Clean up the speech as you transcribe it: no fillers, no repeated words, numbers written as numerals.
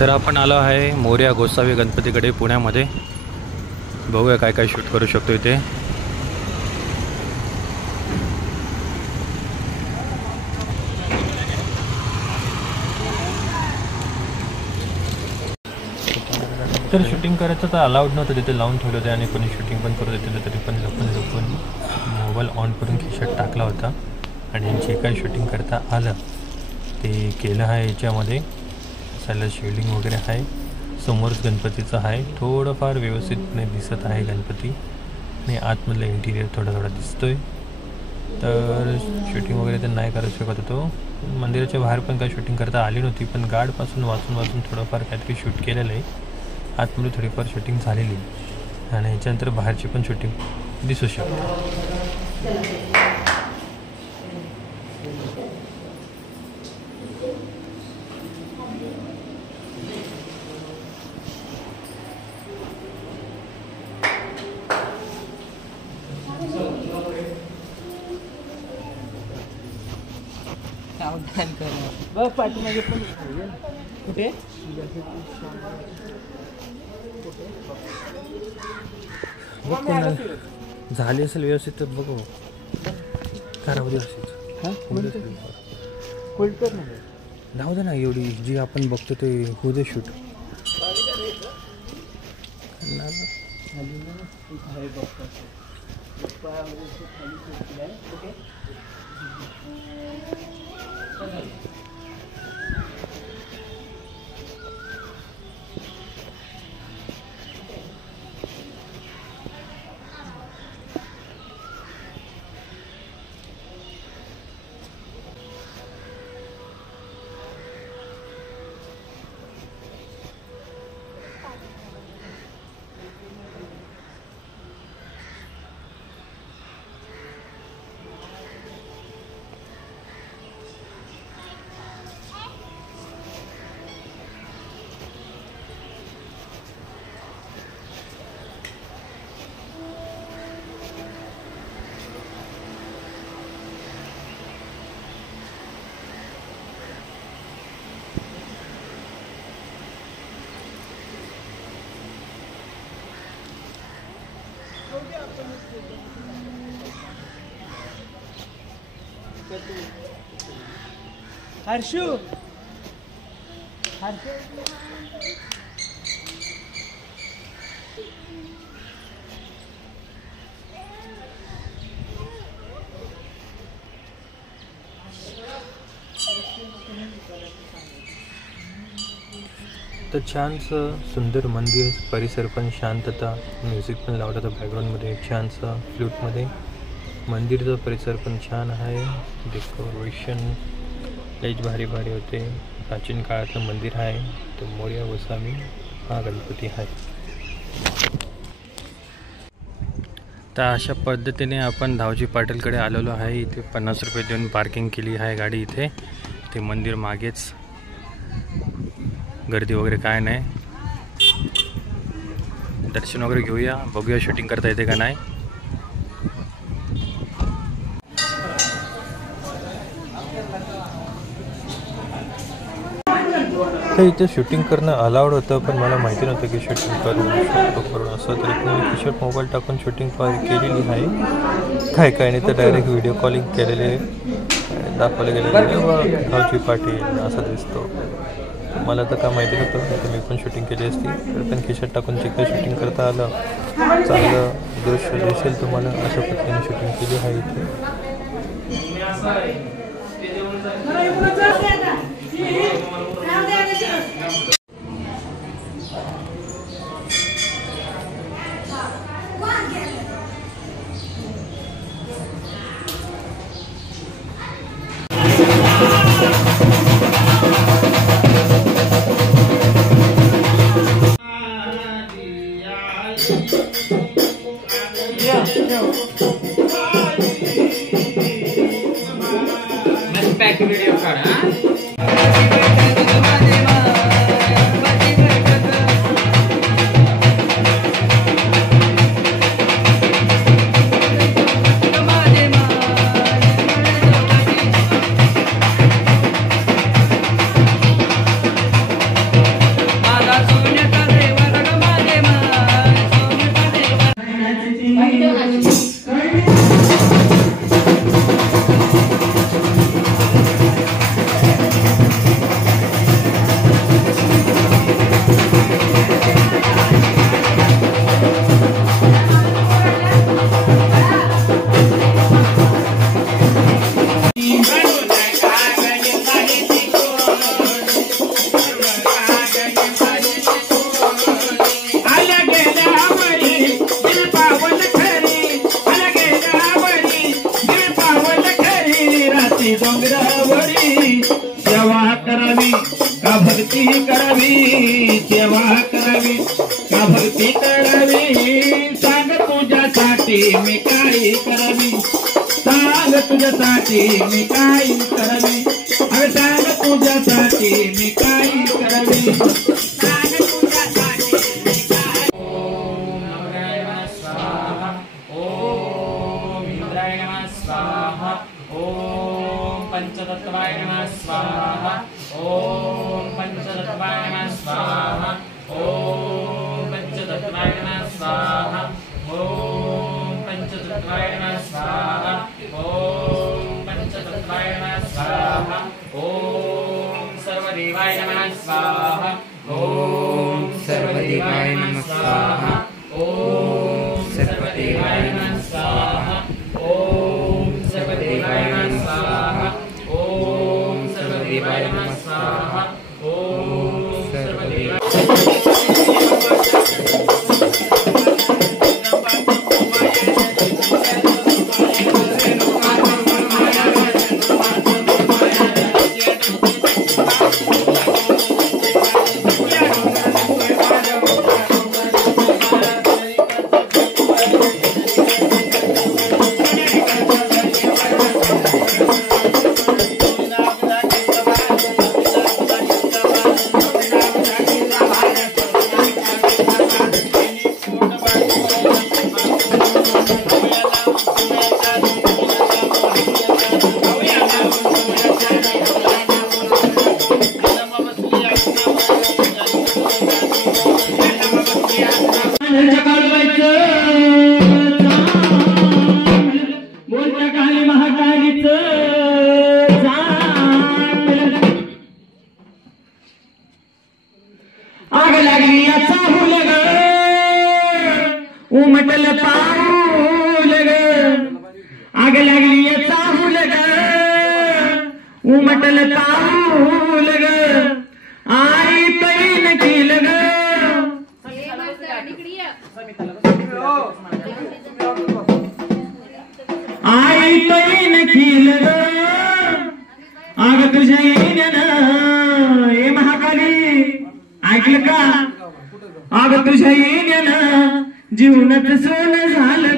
तर आपण आलो आहे मोरया गोसावी गणपतीकडे पुण्यामध्ये. बघूया काय काय शूट करू शकतो इथे. तर शूटिंग करायचं तर अलाउड नव्हतं, तिथे लावून ठेवलं होते आणि कोणी शूटिंग पण करत होते, तरी पण लपून मोबाईल ऑन करून खिशात टाकला होता आणि जे काही शूटिंग करता आलं ते केलं आहे. याच्यामध्ये सगळं शेडिंग वगैरे आहे. समोरच गणपतीचं आहे, थोडंफार व्यवस्थितपणे दिसत आहे गणपती आणि आतमधलं इंटिरियर थोडा दिसतोय. तर शूटिंग वगैरे तर नाही करू शकत होतो. मंदिराच्या बाहेर पण काही शूटिंग करता आली नव्हती, पण गार्डपासून वाचून थोडंफार काहीतरी शूट केलेलं आहे. आतमध्ये थोडीफार शूटिंग झालेली आणि याच्यानंतर बाहेरची पण शूटिंग दिसू शकते. पाठीमागे पण कुठे झाली असेल व्यवस्थित तर बघू. खराब जाऊ दे ना, एवढी जी आपण बघतो ते होऊ दे शूट. हर्षू तर छानसं सुंदर मंदिर, परिसर पण शांतता, म्युझिक पण लावलं होतं बॅकग्राऊंडमध्ये छानसं फ्लूटमध्ये. मंदिरचा परिसर पण छान आहे, डेकोरेशन लईच भारी होते. प्राचीन काळातलं मंदिर आहे. तो मोरया गोसावी हा गणपती आहे. तर अशा पद्धतीने आपण धावजी पाटीलकडे आलेलो आहे. इथे 50 रुपये देऊन पार्किंग केली आहे गाडी इथे. ते मंदिर मागेच, गर्दी वगैरे काय नाही. दर्शन वगैरे घेऊया, बघूया शूटिंग करता येते का नाही. तर इथे शूटिंग करणं अलाउड होतं, पण मला माहिती नव्हतं की शूटिंग करून असं. तरी पण मी खिशात मोबाईल टाकून शूटिंग केलेली आहे. काय नाही तर डायरेक्ट व्हिडिओ कॉलिंग केलेले दाखवले गेलेले. धावजी पाटील असा दिसतो. मला तर काय माहिती नव्हतं, तर मी पण शूटिंग केली असती. तर पण खिशात टाकून जे काही शूटिंग करता आलं, चांगलं दृश्य दिसेल तुम्हाला. अशा पद्धतीने शूटिंग केली आहे इथे. करावी सेवा करावी का भक्ती करावी सांग तुझ्यासाठी मी काय करावी सांग तुझ्यासाठी मी काय करावी अरे सांग तुझ्यासाठी मी काय करावी सांग तुझ्यासाठी मी काय ओम नमः स्वाहा ओम इंद्राय नमः स्वाहा ओम पंचतत्वाय नमः स्वाहा ओम पंचतत्वाय नमः स्वाहा ओम पंचतत्वाय नमः स्वाहा ओम पंचतत्वाय नमः स्वाहा ओम पंचतत्वाय नमः स्वाहा ओम सर्वदेवाय नमः स्वाहा ओम सर्वदेवाय नमः स्वाहा ओम सर्वदेवाय नमः स्वाहा ओम सर्वदेवाय नमः स्वाहा ओम सर्वदेवाय नमः स्वाहा ओम सर्वदेवाय आग लागली याचा हुल ग उमटल पाऊल ग आग लागली याचा हुल ग उमटल पाऊल ग आई पैन केल ग आई पैन केल ग आग तुझ्या येण्यानं हे महाकाली ऐकलं का अग तुझ्या येण्यानं जीवनात सोन झालं